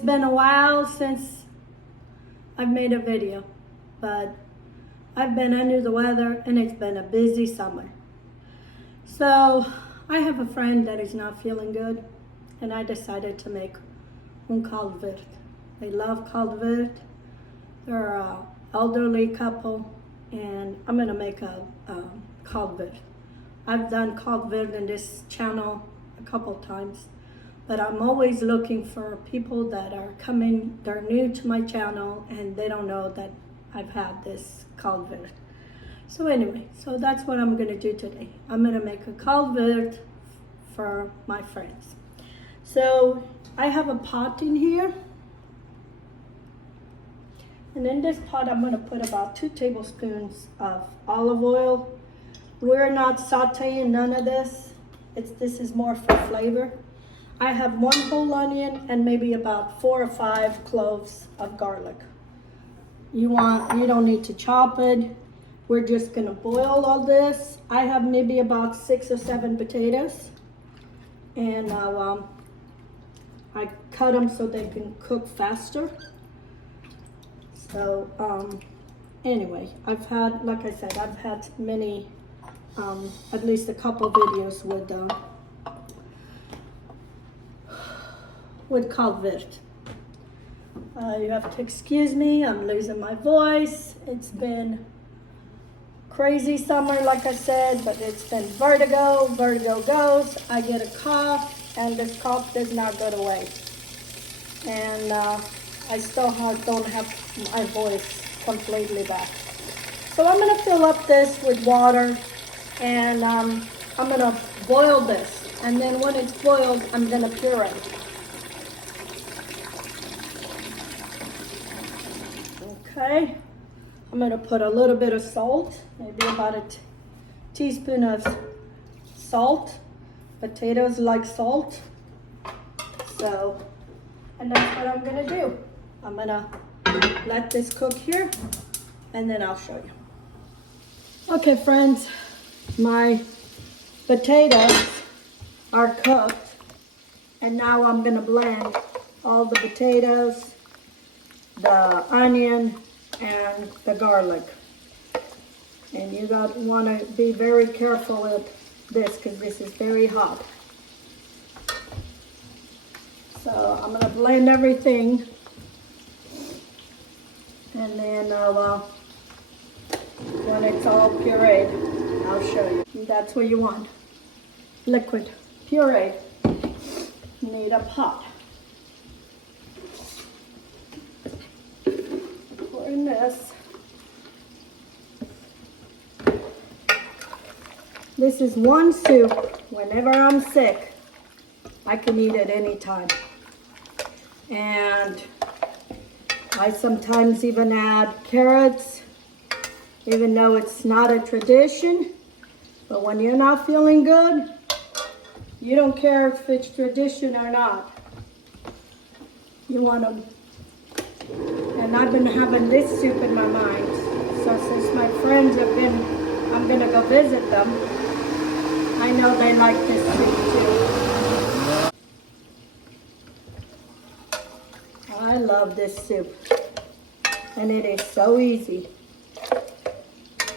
it's been a while since I've made a video, but I've been under the weather and it's been a busy summer. So I have a friend that is not feeling good and I decided to make un caldo verde. They love caldo verde. They're an elderly couple and I'm gonna make a caldo verde. I've done caldo verde in this channel a couple times, but I'm always looking for people that are coming, they're new to my channel and they don't know that I've had this caldo verde. So anyway, so that's what I'm gonna do today. I'm gonna make a caldo verde for my friends. So I have a pot in here. And in this pot, I'm gonna put about 2 tablespoons of olive oil. We're not sauteing none of this. This is more for flavor. I have 1 whole onion and maybe about 4 or 5 cloves of garlic. You don't need to chop it. We're just gonna boil all this. I have maybe about 6 or 7 potatoes. And I cut them so they can cook faster. So anyway, I've had, like I said, I've had many, at least a couple videos with caldo verde. You have to excuse me, I'm losing my voice. It's been crazy summer, like I said, but it's been vertigo goes. I get a cough and this cough does not go away. And I still don't have my voice completely back. So I'm gonna fill up this with water and I'm gonna boil this. And then when it's boiled, I'm gonna puree. Okay, I'm gonna put a little bit of salt, maybe about a teaspoon of salt. Potatoes like salt. So, and that's what I'm gonna do. I'm gonna let this cook here and then I'll show you. Okay friends, my potatoes are cooked and now I'm gonna blend all the potatoes, the onion, and the garlic. And you want to be very careful with this because this is very hot. So I'm going to blend everything and then when it's all pureed, I'll show you. And that's what you want. Liquid, pureed. You need a pot. Pour in this. This is one soup. Whenever I'm sick, I can eat it anytime. And I sometimes even add carrots, even though it's not a tradition. But when you're not feeling good, you don't care if it's tradition or not. You want to, and I've been having this soup in my mind. So since my friends have been, I'm gonna go visit them. I know they like this soup too. I love this soup. And it is so easy.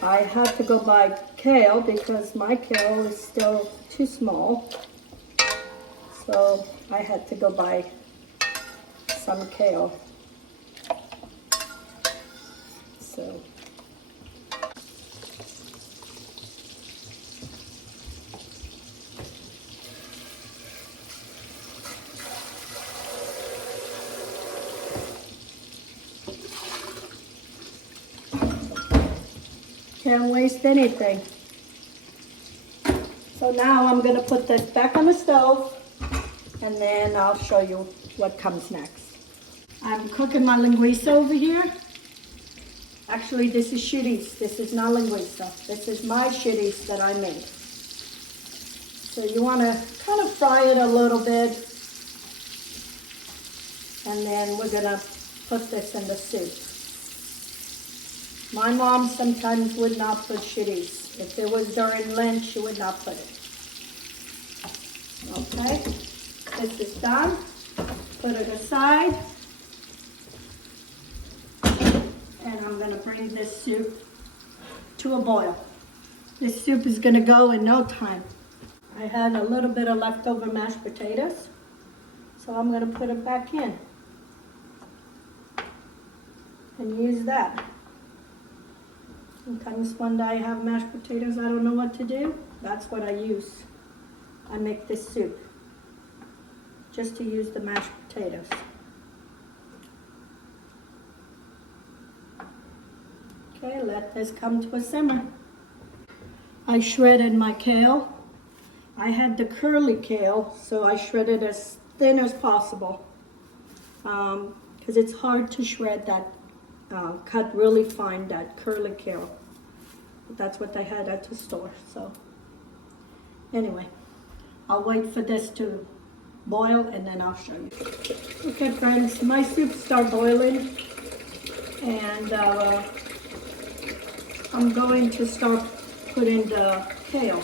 I had to go buy kale because my kale is still too small. So I had to go buy some kale. So. Can't waste anything. So now I'm gonna put this back on the stove and then I'll show you what comes next. I'm cooking my linguiça over here. Actually, this is chouriço. This is not linguiça. This is my chouriço that I made. So you wanna kind of fry it a little bit and then we're gonna put this in the soup. My mom sometimes would not put chouriço. If it was during Lent, she would not put it. Okay, this is done. put it aside. And I'm gonna bring this soup to a boil. This soup is gonna go in no time. I had a little bit of leftover mashed potatoes, so I'm gonna put it back in and use that. Sometimes when I have mashed potatoes, I don't know what to do. That's what I use. I make this soup just to use the mashed potatoes. Okay, let this come to a simmer. I shredded my kale. I had the curly kale, so I shredded as thin as possible because it's hard to shred that, cut really fine, that curly kale. But that's what I had at the store, so anyway, I'll wait for this to boil and then I'll show you. Okay friends, my soup started boiling and I'm going to start putting the kale.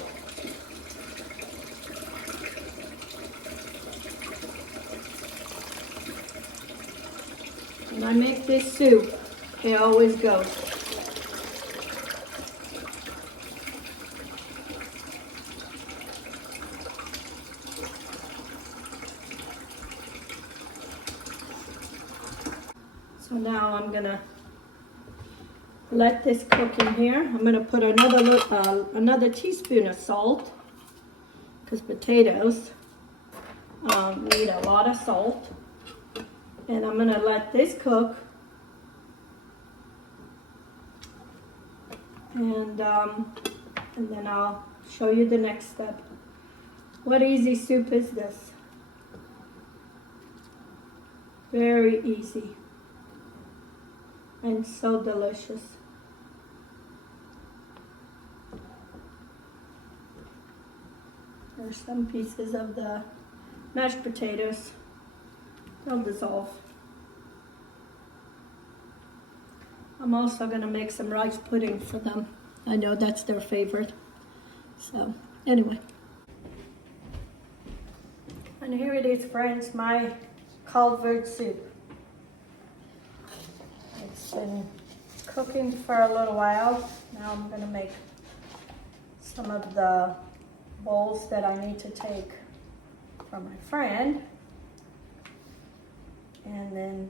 When I make this soup, it always goes. So now I'm gonna let this cook in here. I'm gonna put another teaspoon of salt because potatoes need a lot of salt. And I'm gonna let this cook. And then I'll show you the next step. What easy soup is this? Very easy. And so delicious. There's some pieces of the mashed potatoes. They'll dissolve. I'm also going to make some rice pudding for them. I know that's their favorite. So, anyway. And here it is, friends, my Caldo soup. It's been cooking for a little while. Now I'm going to make some of the bowls that I need to take for my friend. And then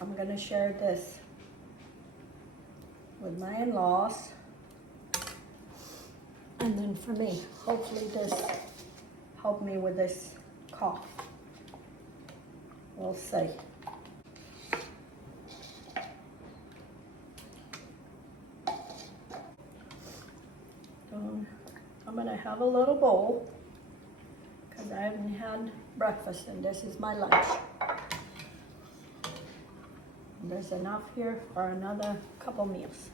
I'm going to share this with my in-laws. And then for me, hopefully this helped me with this cough. We'll see. I'm gonna have a little bowl because I haven't had breakfast and this is my lunch. There's enough here for another couple meals.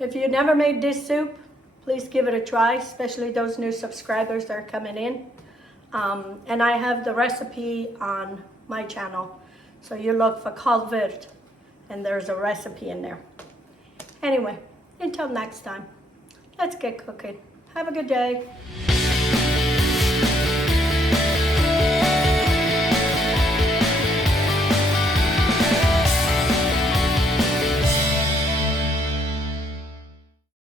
If you never made this soup, please give it a try, especially those new subscribers that are coming in. And I have the recipe on my channel. So you look for Caldo VERDE and there's a recipe in there. Anyway, until next time, let's get cooking. Have a good day.